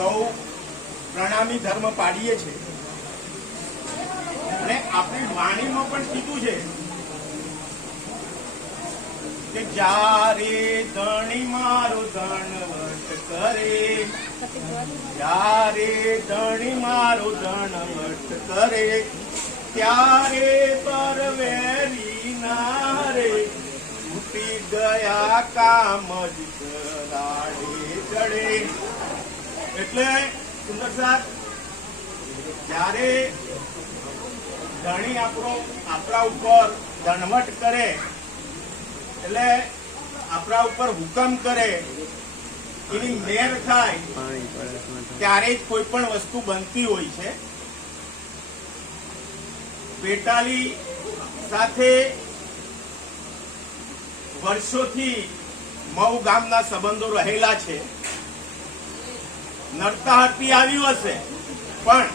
સૌ પ્રણામી ધર્મ પાડીએ છીએ અને આપણી વાણીમાં પણ કીધું છે કે જ્યારે ધણી મારો ધણવટ કરે, જ્યારે ધણી મારો ધણવટ કરે, ત્યારે પરવેરી ના રે તૂટી ગયા કામ જ કરાડે ચડે. એટલે સુંદર સાહેબ, જ્યારે ધણી આપણા ઉપર ધણવટ કરે એટલે આપણા ઉપર હુકમ કરે, એની મેર થાય ત્યારે જ કોઈ પણ વસ્તુ બનતી હોય છે. પેટાલી સાથે વર્ષોથી મઉ ગામના સંબંધો રહેલા છે. નડતા હટતી આવ્યું હશે પણ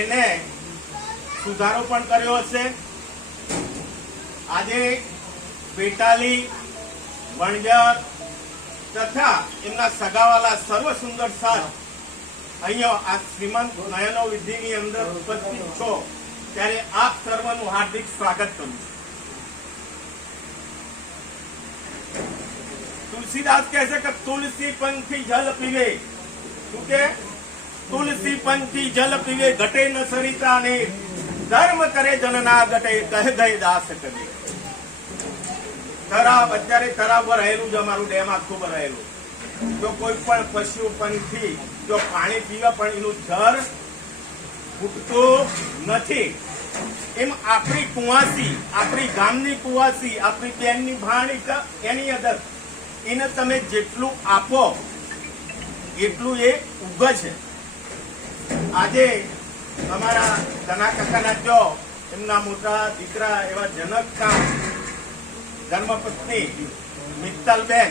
એને સુધારો પણ કર્યો હશે. આજે પેટાલી, વણજર તથા એમના સગાવાલા સર્વ સુંદર સાથ અહીંયા આ શ્રીમંત નયનો વિધિની અંદર ઉપસ્થિત છો ત્યારે આપ સર્વનું હાર્દિક સ્વાગત કરું. तुलसीदास कहते कि तुलसी पंथी जल पीवे, શું કે तुलसी पंथी जल पीवे, घटे न सरिता ने धर्म करे जनना घटे, કહે ગયે દાસ કબીર. તરાવ, અત્યારે તરાવ પર રહેલું છે અમારું ડેમ આખું ભરાયેલું. જો કોઈ પણ પશુ પંખી જો પાણી પીવે પણ એનું જર ફૂટતું નથી. એમ આપણી કુવાસી, આપણી ગામની કુવાસી, આપણી બેનની ભાણી એની અંદર એને તમે જેટલું આપો એટલું એ ઉગે છે. આજે અમારા ધના કાકાના જો એમના મોટા દીકરા એવા જનકના ધર્મપત્ની મિત્તલબેન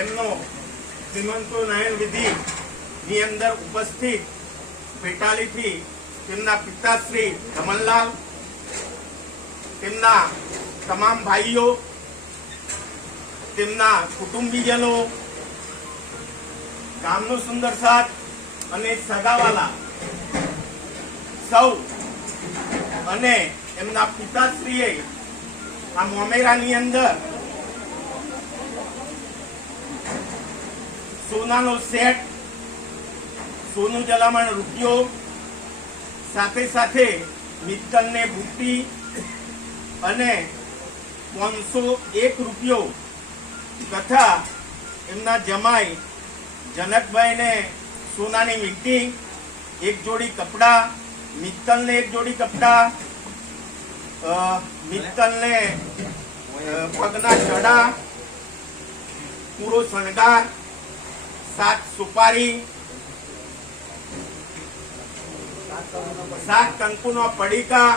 એમનો શ્રીમંતો નયન વિધિ ની અંદર ઉપસ્થિત પેટાલીથી તેમના પિતાશ્રી રમણલાલ, તેમના તમામ ભાઈઓ, તેમના કુટુંબીજનો, ગામનો સુંદર સાથ અને સગાવાલા સૌ અને એમના પિતાશ્રીએ આ મોમેરાની અંદર સોનાનો સેટ, સોનું જલામણ રૂપિયો, સાથે સાથે મિત્તલને બુટ્ટી અને 501 રૂપિયો તથા એમના જમાઈ જનકભાઈને સોનાની વીંટી, એક જોડી કપડા, મિત્તલને એક જોડી કપડા, મિત્તલને પગના ચડા, પૂરો શણગાર, 7 સુપારી, 7 કંકુનો પડીકા,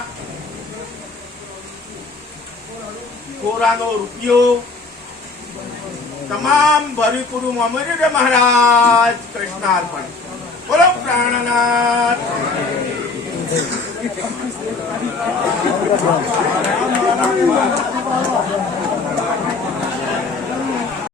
કોરાનો રૂપિયો, તમામ ભરીપુરું અમર્ય મહારાજ કૃષ્ણાર્પણ. બોલો પ્રાણનાથ.